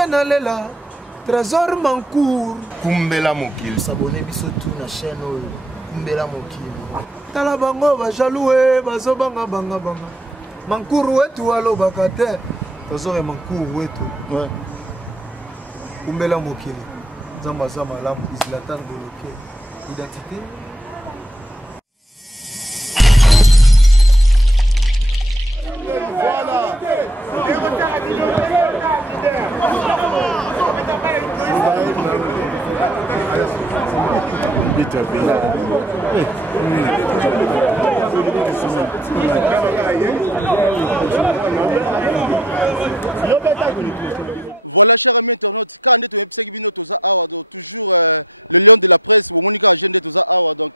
ndenge nalela Trésor Mancour Kumbela Mokili. S'abonner biso tout na chaîne Kumbela Mokili. Tala bango bajaloué bazobanga banga banga. Mancour wetu alobaka te. Trésor Mancour wetu. Ouais. Kumbela Mokili. Zamba zama lamu Zlatan Boloké. Identité. Voilà, chers amis internautes, quand on est toujours le lion de la presse, Monica agenda Toza Awa, donc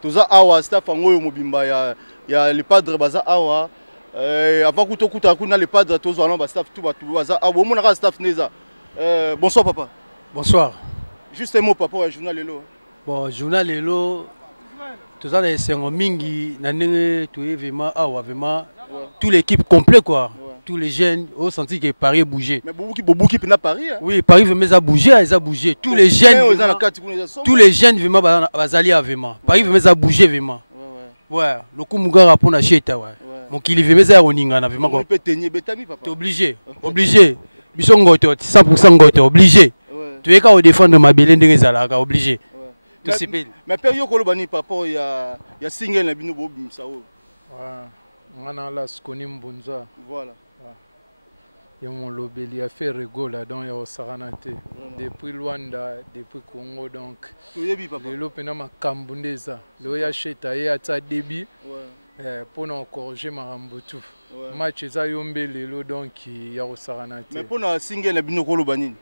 Toza Awa, staff en Oyo Mobimba, il y a le padre Baza Awa, avant que tu aies le padre Toza Awa, staff tout Baza Awa, mon staff Neza. Bonsoir papa. Bonsoir. Juste un mot papa, au journal Lelo. Bon, journal Lelo, Toza na esengo mingi, na ndenge tu es vraiment Awa, vraiment toute l'équipe complète quoi. Tous les jeunes ont senti que Paris a bougé. Mais beaucoup qui n'a Paris. Oui, Paris vraiment a bougé, ils ont bougé. Tous les jeunes, vraiment bazali vraiment. Paris vraiment a bougé vraiment. Ouais, le coup mugara pour n'acheta ouais. Mon kili vraiment a roninga na vraiment. On peut tenir betami papa. T'es obligé, obligé. Bisongoto 100% ngoto obligé. Tu es qu'à défendre ma belle ndenge zalaka obligé. Mais période kolobani papa il y a single na bino bo bimsao. Ouais. Ngana la skoni mbunza. Voilà. Il y a mon lobby a fait rigole donc il y a au Saranate depuis Luanda depuis Congo donc le lopena ma kambundeza le ya cheta ya ta débit pour nous corriger ma rambotu match za yombe lelo donc il y a au Saranate mais pour na single na bino kolobani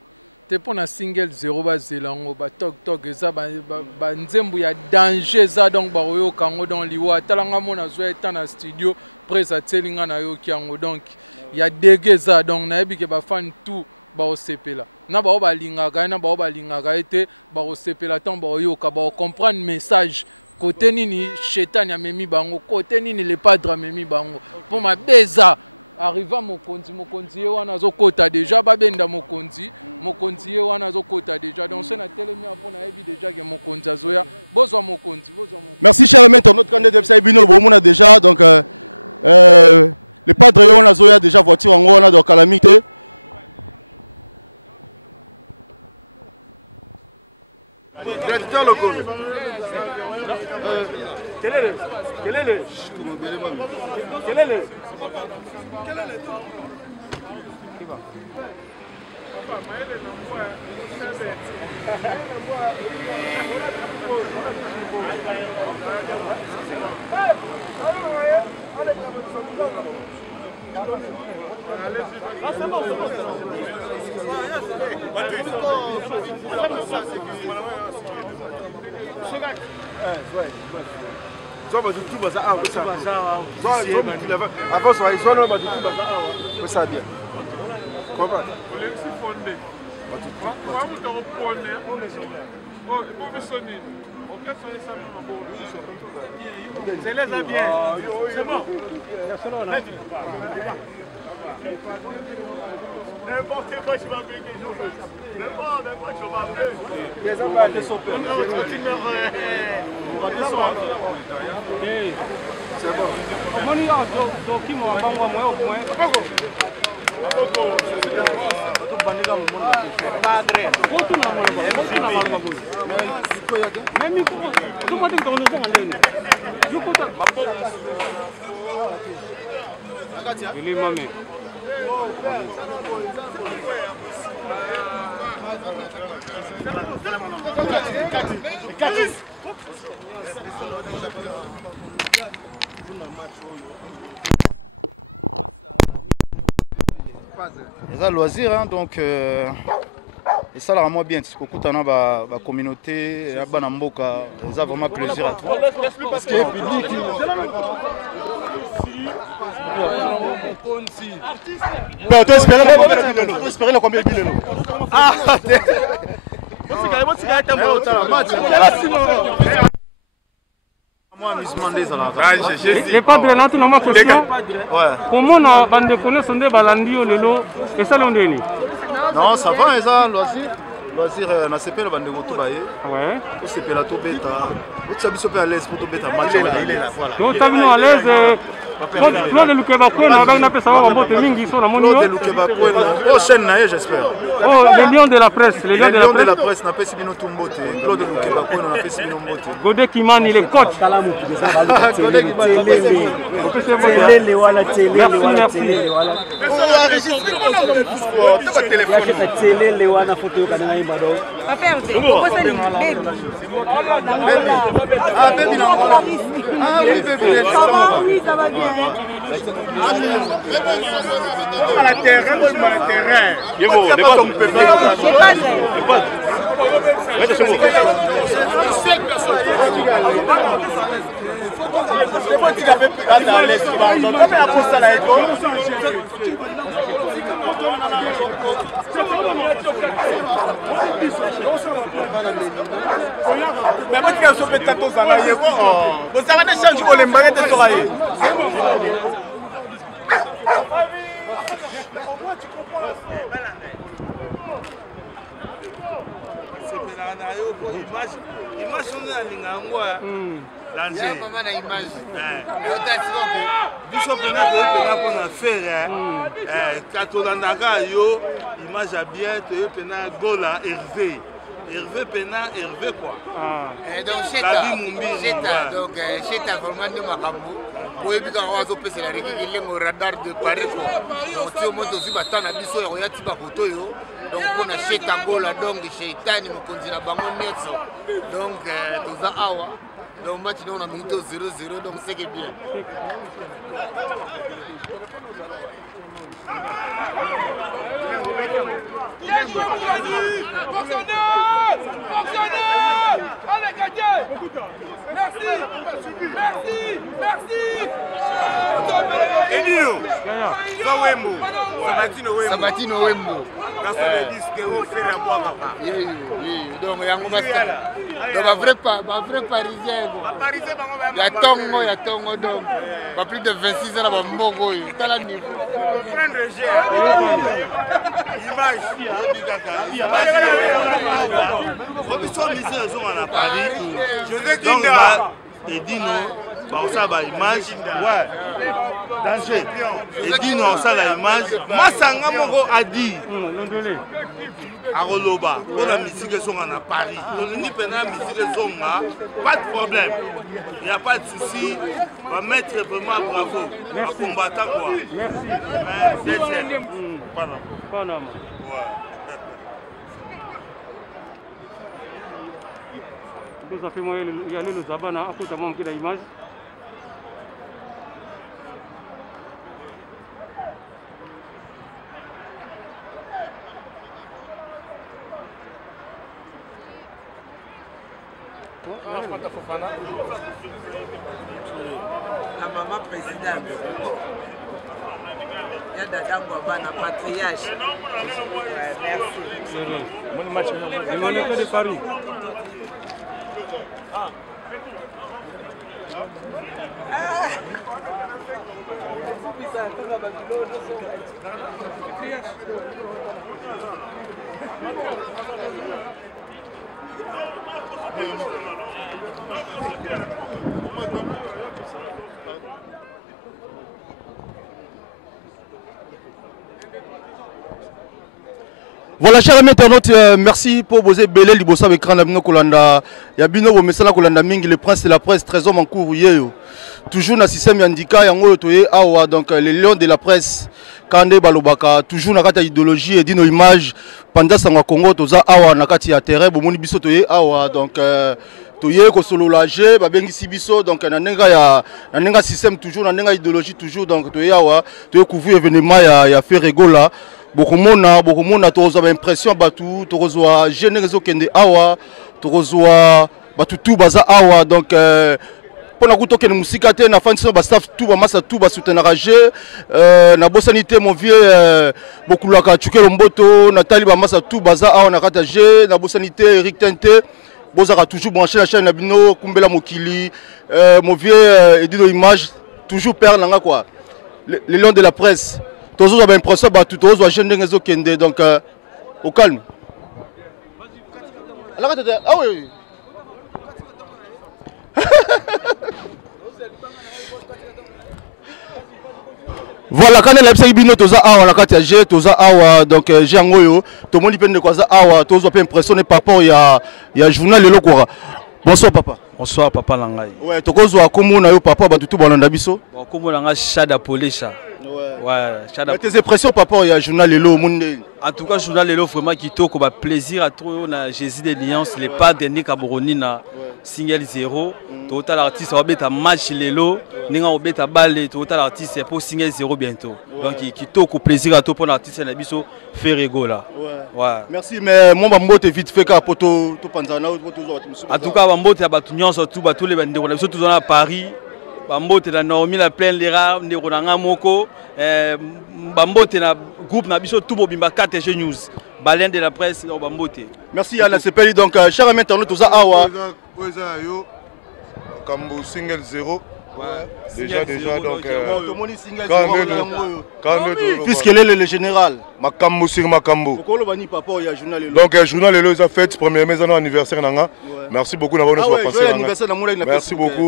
te pour na single 0 ba zelango ba tok za ba nzembu ya danger za donc ba oyo kango donc liwa talanga mona zo eta na studio presa telinga na yo kiango donc il y a des gens donc na ebi ke ba fan tout ba osepela na ba obalingaka na ba obalingaka ete ba osepela tant ba yoka ba comprendre message côté nini chétan ya memi bango côté nini le padre memi bango pour ma beza arriva mokonzi ye wana azokota déjà babenda mokonzi ye wana azokota déjà donc c'est na telemi apona ebi déjà que mokonzi azoya bozwa mokonzi. Merci cher ami internaute quand de Bino bomona déjà donc le padre on a zoya déjà voiture en on a donc calamité. Directeur local. Quel est N'importe quoi, tu vas appeler quelque chose. N'importe quoi, tu vas appeler. Les gens sont peur. C'est bon. Comment il y a un qui m'a envoyé moi au point. Les loisirs hein, donc et ça là moi bien parce que dans la communauté à Banamboka ça vraiment plaisir à toi parce que public tu espérais combien de billets ah les padres là tout le monde comment on a bande connaît sondé balandi lelo et ça l'on donne Non, ça va, ça, loisir. Loisir, on a CP, on a tout baillé. Ouais. On s'est fait la tout bêta. On s'est mis à l'aise pour tout bêta. Il est là, voilà. Donc, tu as mis à l'aise. Claude Lukebakwena, on appelle ça en botte mingi, sur la monnaie. Claude Lukebakwena. Oh, chaîne, j'espère. Oh, les lions de la presse. Les lions de la presse, n'a pas si bien tout mbote. Claude Lukebakwena, n'a pas si bien mbote. Godé Kimani, il est coach. Godé Kimani, oui, ça va bien. À la terrain, moi je m'en terrain. Il est beau, c'est pas ton peuple. C'est pas vrai. C'est moi qui l'avais pris dans l'est. Comment il a posé ça là? Mais moi qui ai sauvé Tato Zana, vous savez des changements pour les marées de soleil. Image on a l'ingangwa. Danger. Maman na image. Biso pena qu'on a fait Katolandaka yo image à bien te pena gola Hervé. Hervé pena Hervé quoi. Donc Cheta donc Cheta vraiment de makambo. Pour éviter qu'on se la régulier au radar de Paris quoi. Donc si on monte aussi batana biso ya tiba photo yo. Donc on a Cheta gola donc Cheitani mokonzi na bango netso. Donc toza awa. Donc match on a minute 0-0 donc c'est que bien. Allez, Kadier! Merci! Merci! Merci! Edino! Zawembo! Sabatino Wembo! Quand on dit que vous faites la boîte, papa. Donc, il y a un vrai Parisien. Il y a Tongo, donc. Plus de 26 ans, il y a un niveau. Prendre le jet. Et dit non, ça va image, ouais, danger. Et dit non, ça la image. Moi, ça a dit. À Roloba, pour la musique sont à Paris. On n'y peut pas musique sont pas de problème. Il n'y a pas de souci. On va mettre vraiment bravo. À combattre quoi. Merci. Panama. Ça fait moi il y a le Zabana à côté de moi qui a l'image. La maman présidente. Il y a Dadango Abana, patriarche. Merci. Le de Paris. Voilà, chers amis internautes, merci pour poser Belé Libosa avec Grand Abino Kolanda. Yabino Bomesala Kolanda Mingi, le prince de la presse, trésor en cours. Toujours dans le système Yandika, Yango Toye Awa, donc les lions de la presse, Kande Balobaka, toujours dans la idéologie et nos images. Pendant Sangwa Congo, Toza Awa, Nakati ya terre, Bomoni Biso Toye Awa, donc Toye Kosolo Lage, Babengi Sibiso, donc Nanenga système toujours, Nanenga idéologie toujours, donc Toye Awa, Toye couvrir événement, ya fait Regola. Beaucoup de gens ont l'impression que tout le jeune réseau kende awa, tout le tout baza awa, donc pour la goutte que nous musique à na fan sur staff tout ba massa tout ba soutenir na bosanité mon vieux beaucoup la ka chuke lomboto Nathalie ba massa tout baza awa na kataje na bosanité Eric Tente bozaka toujours branché la chaîne Nabino Kumbela Mokili mon vieux Edino Image toujours père nanga quoi les lions de la presse. Toujours l'impression que tout le monde est donc Au calme. Ah oui. Voilà, quand on a fait bino toza awa la carte G toza awa donc j'ai angoyo tout le monde peut de quoi ça awa toza peu impressionné par rapport il y a journal lelo quoi. Bonsoir papa. Bonsoir papa Langai. Ouais, tokozo akomo na yo papa ba tout bolanda biso. Akomo Langa Chada Polisha. Ouais, Chada. Tes impressions par rapport il y a journal lelo monde. En tout cas journal lelo vraiment qui toko ba plaisir à trop na Jésus des Lions les pas dernier Camerouni na single 0. Total artiste va beta match lelo ninga obeta balle total artiste pour single 0 bientôt. Donc qui toko plaisir à tout pour l'artiste na biso faire rigolo là. Ouais. Merci mais mon bambote vite fait ka poto to panzana en tout cas bambote ya batu nyonso tout ba tous les bandeko na biso tous à Paris. Bambote na Naomi la plein lera ndeko na moko bambote na groupe na biso tout bobimba 4G news baleine de la presse au bambote. Merci à la CPI donc cher ami internaute tous awa yo Kambo single 0. Ouais. Déjà donc puisqu'il est le général Makambo sur Makambo. Donc journal Lelo a fait premier anniversaire nanga. Merci beaucoup d'avoir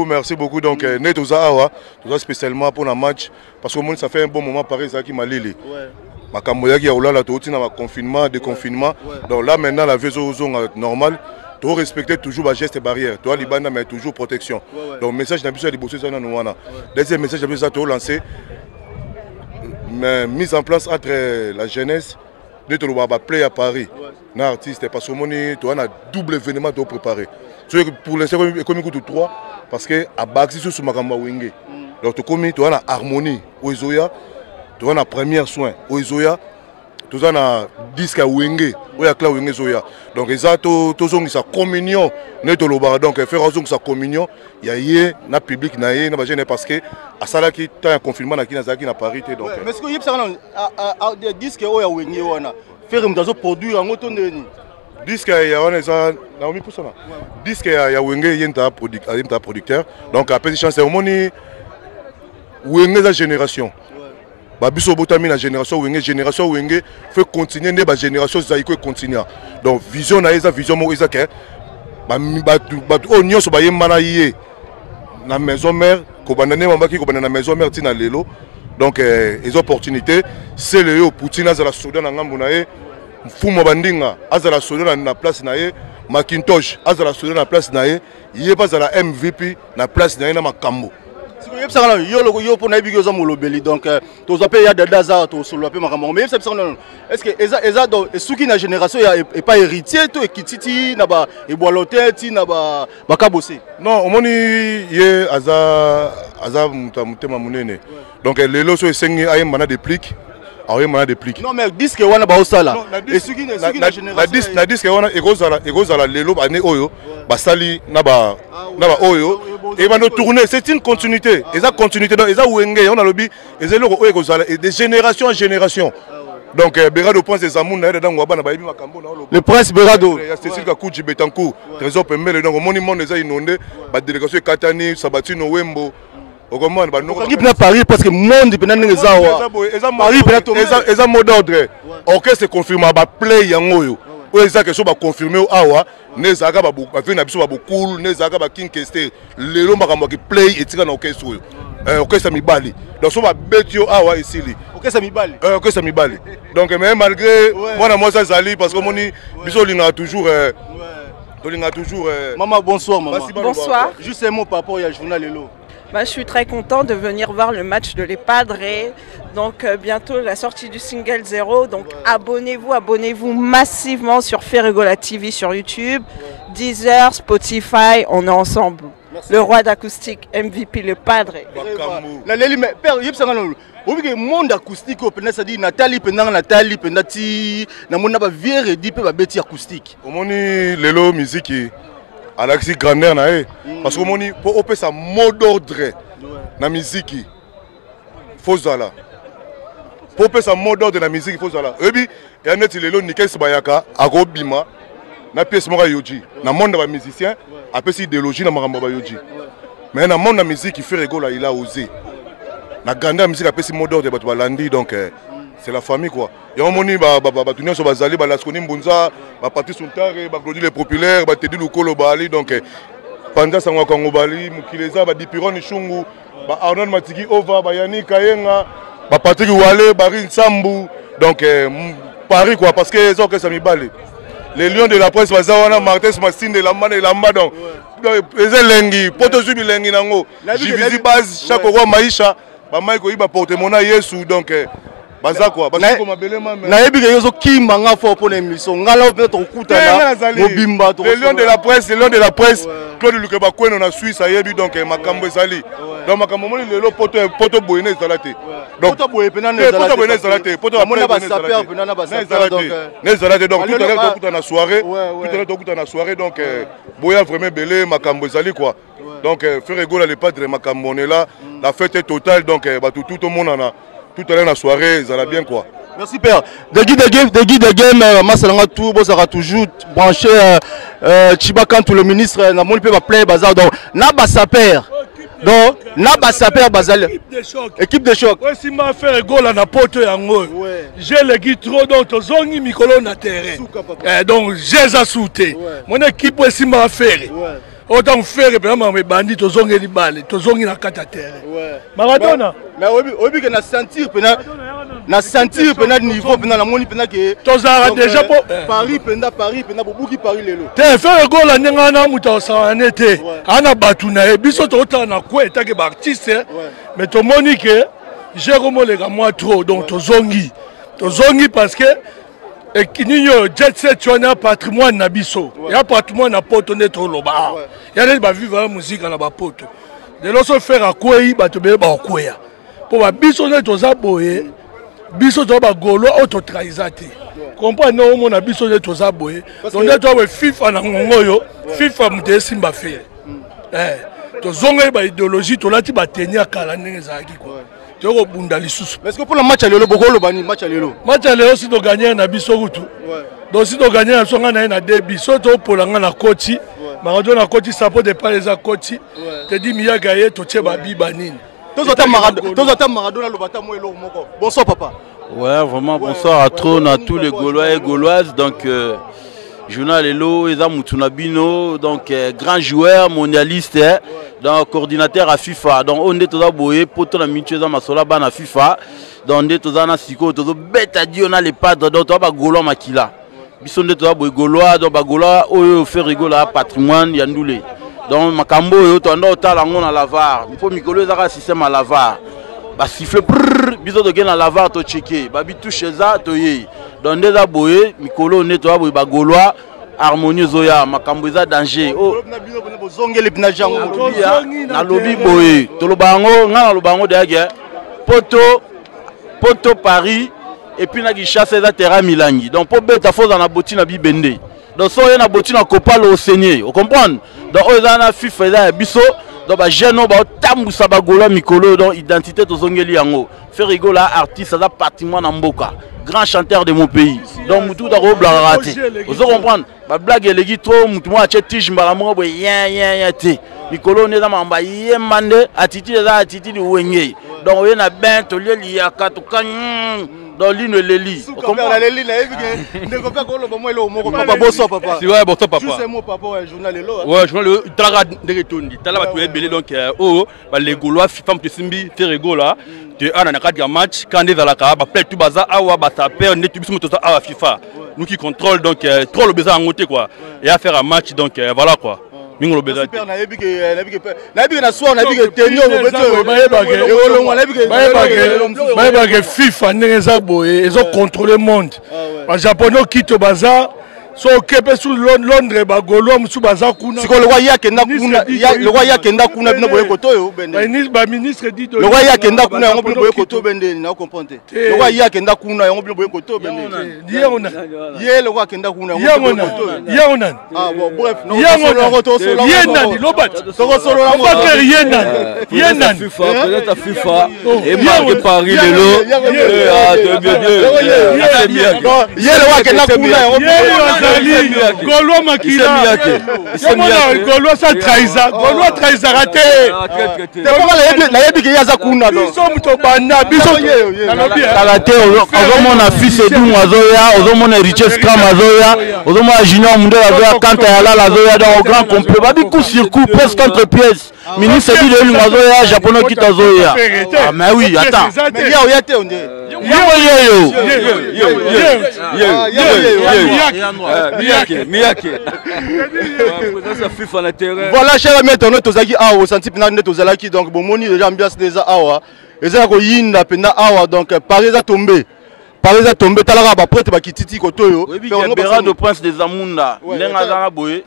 Merci beaucoup donc net aux awa spécialement pour le match parce que monde ça fait un bon moment pareil ça qui m'a lili. Makambo yaki ya olala to tina confinement déconfinement. Donc là maintenant la vie zone normale. Tu dois respecter toujours les gestes et barrières. Tu dois libana mais toujours protection. Donc message n'a plus à bosser ça nous wana. Deuxième message n'a plus à te lancer. Mais mise en place entre la jeunesse de te le play à Paris. Na artiste parce que moni tu as un double événement de préparer. Pour l'instant comme écoute 3 parce que à Baxi sur Makamba Wenge. Donc tu comme tu as une harmonie au Izoya. Tu as une première soin au Izoya. Tout un disque à Wenge, ou à Wenge Zoya. Donc, ils ont sa communion. Donc, faire sa communion, il y a un public, parce que à ça, il y a un confinement qui est à Paris. Mais est-ce que y a des disques à Wenge, faire un produit en automne? Disque disque à Wenge, il y a un producteur. Donc, après, il y a une Wenge génération. Babiso botami la génération Wenge fait continuer la génération Zaïko continuer. Donc vision na eza vision mo eza ke ba onyo so ba yemana yé na maison mère ko banane mambaki ko banana maison mère tina lelo. Donc les opportunités c'est le Poutine azala soda na ngambu na ye mfumo bandinga azala soda na place na ye Macintosh azala soda na place na ye yé pas la MVP na place na ye na makambo. Donc, tous les pays de Daza, tous les pays mais est-ce que ceux qui na génération est pas héritier, tout est kititi, n'a pas et boiloté, n'a pas kabosé. Non, au moins il aza mutema munene. Donc les losos sengi aye mana déplique. Non mais disque wana ba osala. Et ceux qui na génération na disque wana egozala lelo ba ne oyo basali na ba oyo et va nous tourner, c'est une continuité. Et ça continuité donc ça Wenge on a lobby et c'est de génération en génération. Donc Berado pense des amours na dans ngwaba na ba yebi makambo na le prince Berado. Il y a Cécile Kakuji Betancourt, Trésor Pembele donc monument des inondé, ba délégation Katani, Sabatino Wembo. Paris parce que monde Paris mot d'ordre. Orchestre confirmé ba play yango. Oza que so ba confirmer awa nezaka ba na biso ba bokulu nezaka ba King Kester lelo makambo ki play etika na orchestre oyo orchestre mibali donc so ba betio awa esili orchestre mibali donc mais malgré moi moi ça zali parce que moni biso linga toujours maman bonsoir maman bonsoir juste un mot par rapport au journal lelo. Je suis très content de venir voir le match de Les Padres. Donc bientôt la sortie du single 0. Donc abonnez-vous massivement sur Ferregola TV sur YouTube, Deezer, Spotify, on est ensemble. Merci. Le roi d'acoustique, MVP, Le Padre. Le monde acoustique, c'est-à-dire Nathalie, Pendati, Namona Vier dit que Betty acoustique. Au monde, l'élo musique. Alexis grandeur na parce que moni pour opérer sa mot d'ordre na musique faut zala pour opérer sa mot d'ordre na musique faut zala ebi ya net lelo Nikel Bayaka akobima na pièce moko yoji na monde ba musicien apesi idéologie na makambo ba yoji mais na monde na musique fait rigolo il a osé na grandeur musique apesi mot d'ordre bato balandi donc c'est la famille quoi. Il y a un moni batunia sur bazali balaskoni mbunza Patrice Ontare Claudie les populaires Teddy Lukolo bali donc Panda Sangwa Kongo bali Mukileza Dipironi Shungu Arnold Matiki Ova Bayani Kayenga Patrick Wale Barin Sambu donc Paris quoi parce que les autres ça m'ibale. Les lions de la presse bazawana Martin Massine de la Mane la Madon les lengi poto zubi lengi nango jivisi base chaque roi maisha ba maiko iba porte-monnaie Yesu donc baza quoi parce que mabele mama na yebi yozo kimba nga fo pour l'émission ngala peut-être okutana mobimba to les lions de la presse Claude Lukeba Kweno na Suisse ayebi donc makambo ezali donc makambo moni lelo poto boyene ezalate donc poto boyene ezalate poto amona ba saper penana ba saper donc nezalate donc tout à l'heure tokutana na soirée donc boya vraiment belé makambo ezali quoi donc faire rigoler les padres makambo on est là la fête est totale donc tout le monde en a tout à l'heure la soirée, ça va bien quoi. Merci père. De game, Massalanga tout, bon ça va toujours branché Chibakan tout le ministre, na mon va plein bazar donc na basaper. Donc na basaper bazal. Équipe de choc. Ouais si m'a fait goal na poto yango. J'ai le guide trop donc zongi mikolo na terrain. Donc j'ai ça sauté. Mon équipe ouais si m'a fait. Autant faire vraiment mes bandits to zongi di balle, to zongi na kata terrain. Maradona. Mais obi que na sentir pena niveau pena la moni pena que tozara déjà pour Paris pena bobuki Paris lelo. Te faire goal na nenga na muta sa anete. Ana batuna e biso to na kwa etake ba artiste mais to moni que j'ai remolega moi trop donc to zongi parce que et kinyo jet set tona patrimoine na biso. Ya patrimoine na poto neto loba. Ya ne ba vivre musique na ba poto. De l'autre faire à quoi il va te bien ba quoi pour ba biso neto za boye biso to ba golo auto traisate comprendre non mon biso neto za boye donc neto we FIFA na ngongoyo FIFA mute simba fe to zonga ba idéologie to lati ba tenir kala ndenge za ki quoi to ko bunda lisusu est-ce que pour le match à lelo bokolo bani match à lelo si to gagner na biso rutu donc si to gagner na songa na debi so to polanga na koti Maradona na koti sapo de pas les akoti te dit miya gaye to tcheba biba nini Maradona le bata moi lo moko. Bonsoir papa. Ouais, vraiment bonsoir à trône à tous les Gaulois et Gauloises donc Journal Elo Eza Mutunabino donc grand joueur mondialiste donc coordinateur à FIFA donc on est tous aboyé poto na mitu za masola bana FIFA donc on est tous na siko tous beta di on a les padres donc ba Gaulois makila biso nde tous aboyé Gaulois donc ba Gaulois oyo fait rigoler patrimoine yandoulé. Donc makambo yo to ndo tala ngona lavar il faut mikolo za système à lavar ba siffle biso to gena lavar to checker ba bi touche za to yi donc ndeza boye mikolo ne to aboye ba Gaulois harmonie zoya makambo za danger oh zongeli bina jango na lobby boye to lobango ngana lobango de age poto Paris et puis na ki chasse za terrain Milangi donc pour beta fo na boti na bibende. Donc so yena botina kopal au seigneur, vous comprenez? Donc ozana FIFA za biso, donc ba jeune ba tambusa ba Gaulois mikolo donc identité to zongeli yango. Faire rigoler artiste ça patrimoine na mboka, grand chanteur de mon pays. Donc mutu da ko blague raté. Vous comprenez? Ba blague elegi trop mutu mo ache tige mbala mo bo yen te. Mikolo ne za mamba yemande attitude za attitude wenge. Donc oyena ben to lieli yakatu kan dans l'île Leli. Comment la Leli na ebi ne kopia ko lo bomo elo moko papa bonsoir papa. Si ouais bonsoir papa. Juste un mot papa journal Elo. Ouais journal Talaga ndeketondi. Talaba to ebele donc ba les Gaulois fam te simbi te rigola. Te ana na kadi match quand des alaka ba play tout baza awa ba taper ne tu biso to awa FIFA. Nous qui contrôle donc trop le besoin en côté quoi. Et à faire un match donc voilà quoi. Mingo beza super na ebi na soir na ebi ke tenio beto ba FIFA ndeza boye ezo contrôler monde ba japonais kito baza so kepe sur Londres ba Gaulois musu baza kuna siko le roi yakenda kuna bino boye koto yo bende ba ministre dit le roi yakenda kuna yango bino boye koto bende na comprendre le roi yakenda kuna yango bino boye koto bende ye le roi yakenda kuna yango yango nan ah bon bref yenani lobat yenani FIFA peut-être à FIFA et marque Paris lelo ah très bien ye le roi yakenda kuna yango ezali Gaulois makila Gaulois sa trahisa Gaulois trahisa raté nayebi ke yaza kuna biso muto banda biso karaté ozomona fils Edou azoya ozomona Richard Scram azoya ozomona Junior Munde azoya Kanta Yalala azoya dans au grand complet babi coup sur coup presque entre pièces ministre dit de lui azoya japonais qui azoya ah mais oui attends mais ya te on dit voilà cher ami internaute tozaki awa senti pina nde tozalaki donc bomoni déjà ambiance déjà awa eza ko yinda pena awa donc Paris a tombé talaka ba prêtre ba kititi kotoyo Béra de Prince des Amunda lenga zanga boye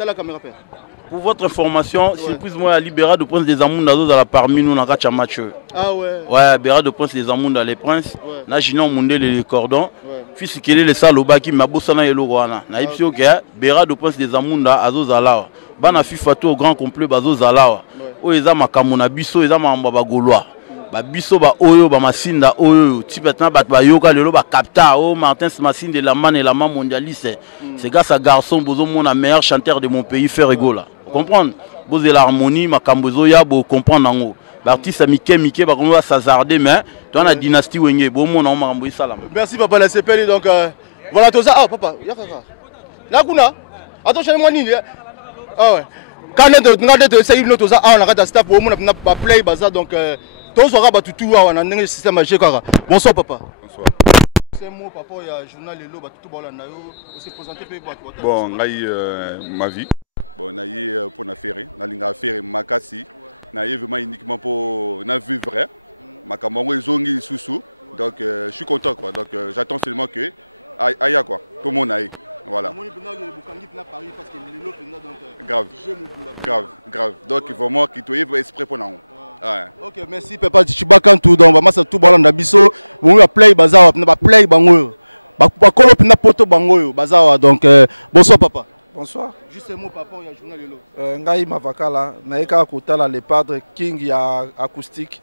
pour votre information surprise moi à Libéra de Prince des Amunda dans la parmi nous na kacha match ah ouais ouais Béra de Prince des Amunda les princes na Junior Munde les cordons fils kele le saloba ki mabosana yelo wana na ipsio ke Béra de Prince des Amunda azozala bana FIFA to au grand complet bazozala o eza makambo na biso eza mamba ba Gaulois ba biso ba oyo ba masinda oyo tipetna bat ba yoka lelo ba capta o Martin Smassine de la man et la man mondialiste c'est grâce à garçon bozo mon meilleur chanteur de mon pays Ferregola comprendre boze l'harmonie makambo zo ya bo comprendre ngo l'artiste Mike ba ko va s'hazarder mais toi la dynastie wenge bo mon makambo isalam. Merci papa la CPL donc voilà toza ah papa ya kaka la kuna attention moi nini ah ouais quand ngade to essayer no toza ah na kata staff bo mon na play baza donc bonsoir papa. Bonsoir. C'est moi papa il y a journal Lelo tout bolanda yo aussi présenter peu bon ma vie bon naïe pour na faire na linga faire makasi naïe vraiment uniquement pour na vivre makambo ezongi susu donc je suis content quoi donc j'attends seulement que aya quoi tout le monde aille voilà grave donc vraiment qui toi exprès pour nous. Ouais. Ok, merci papa Chibaka tout donc ba masa tout balanda biso bon ya play bazawa na ba play bango ba kolo pina poto bango bazawa donc bonsoir papa. Bonsoir. Juste un mot papa ya journal Lelo. Ngai mavakala naeka kotala le padre King ya acoustique.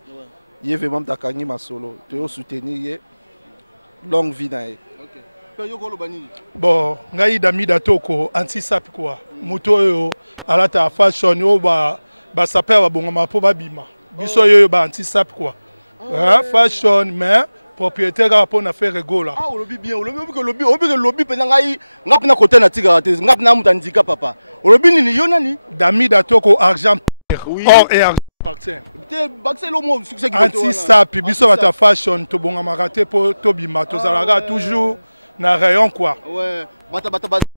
Yé vraiment takangi masolo. To soutenir longue vie nae. Bon, ngai damida toko anti-sap quoi. Moto yo alata fashion yo ba saper ba bongama po ba bima. Biso yo ba anti-sap quoi. Fashion mais propriétaire pour na faire Ferregola. Ah, lobby bien, lobby pena ngai ngapna côté na tika te ngapna mutandika papa. Lobby nini yo nani? Damida toko argent or et argent appartient. Te bakse lo mo succès qui anti-sap biso ba ta fashion to bongama raté po to bima to zalaga toujours na rayon quoi. Ouais, bata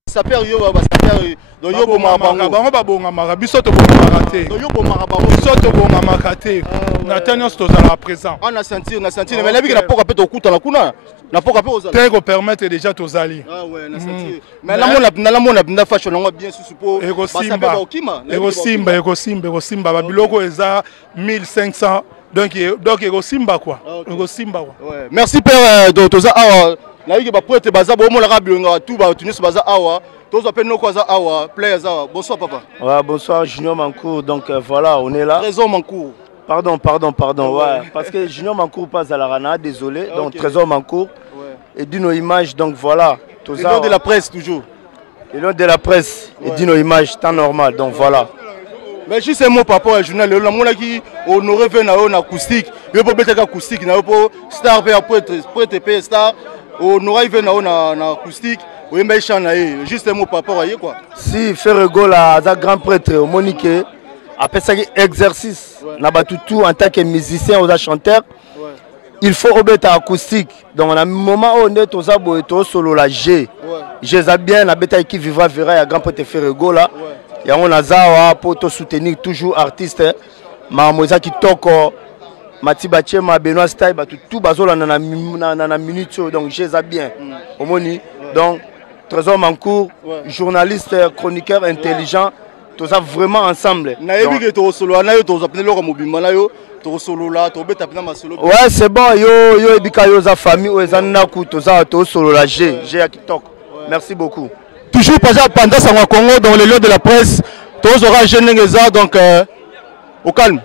saper yo ba saper do yo bomaka bango ba bongama biso to bongama raté. Do yo bomaka bango biso to bongama raté. Na tenios to zala présent. On a senti mais la vie na poka pe to kuta na kuna na poka pe ozala. Tengo permettre déjà to zali. Ah ouais, na senti. Mais la mona na fashion ngo bien susupo ba saper ba okima. Ego simba ba biloko eza 1500 donc ego simba quoi. Ego simba quoi. Ouais. Merci père de toza awa. Na yiki ba poete baza bo mo la ka bilonga tout ba tunis baza awa. Tozo appelle nos quoi awa, players awa. Bonsoir papa. Ouais, bonsoir Junior Mancourt. Donc voilà, on est là. Trésor Mancourt. Pardon, ouais, parce que Junior Mancourt passe à la Rana, désolé. Donc Trésor Mancourt. Et Dino Image, donc voilà. Le nom de la presse toujours. Le nom de la presse et Dino Image, temps normal. Donc voilà. Mais juste un mot par rapport au journal, le monde qui honoré fait en acoustique, il faut mettre acoustique, il faut star prêtre star, honoré fait en acoustique, oui mais juste un mot par rapport à quoi. Si Ferregola a un grand prêtre au Monique, après ça exercice, n'a pas tout en tant que musicien ou chanteur, il faut remettre acoustique. Donc on a un moment où on est aux abois et solo la G, j'ai bien la bête qui vivra verra grand prêtre Ferregola. Et on a ça pour soutenir toujours artiste. Mamoisa qui toque, Matiba Chema, Benoît Style, tout bazola na minute donc j'ai ça bien. Omoni donc Trésor Mancourt, journaliste, chroniqueur intelligent, tout ça vraiment ensemble. Ouais, c'est bon, yo ebika yo za famille ou ezana ku to za to solo la G qui toque. Merci beaucoup. Toujours pendant ça au Congo dans les lieux de la presse, tous aura gêné donc au calme.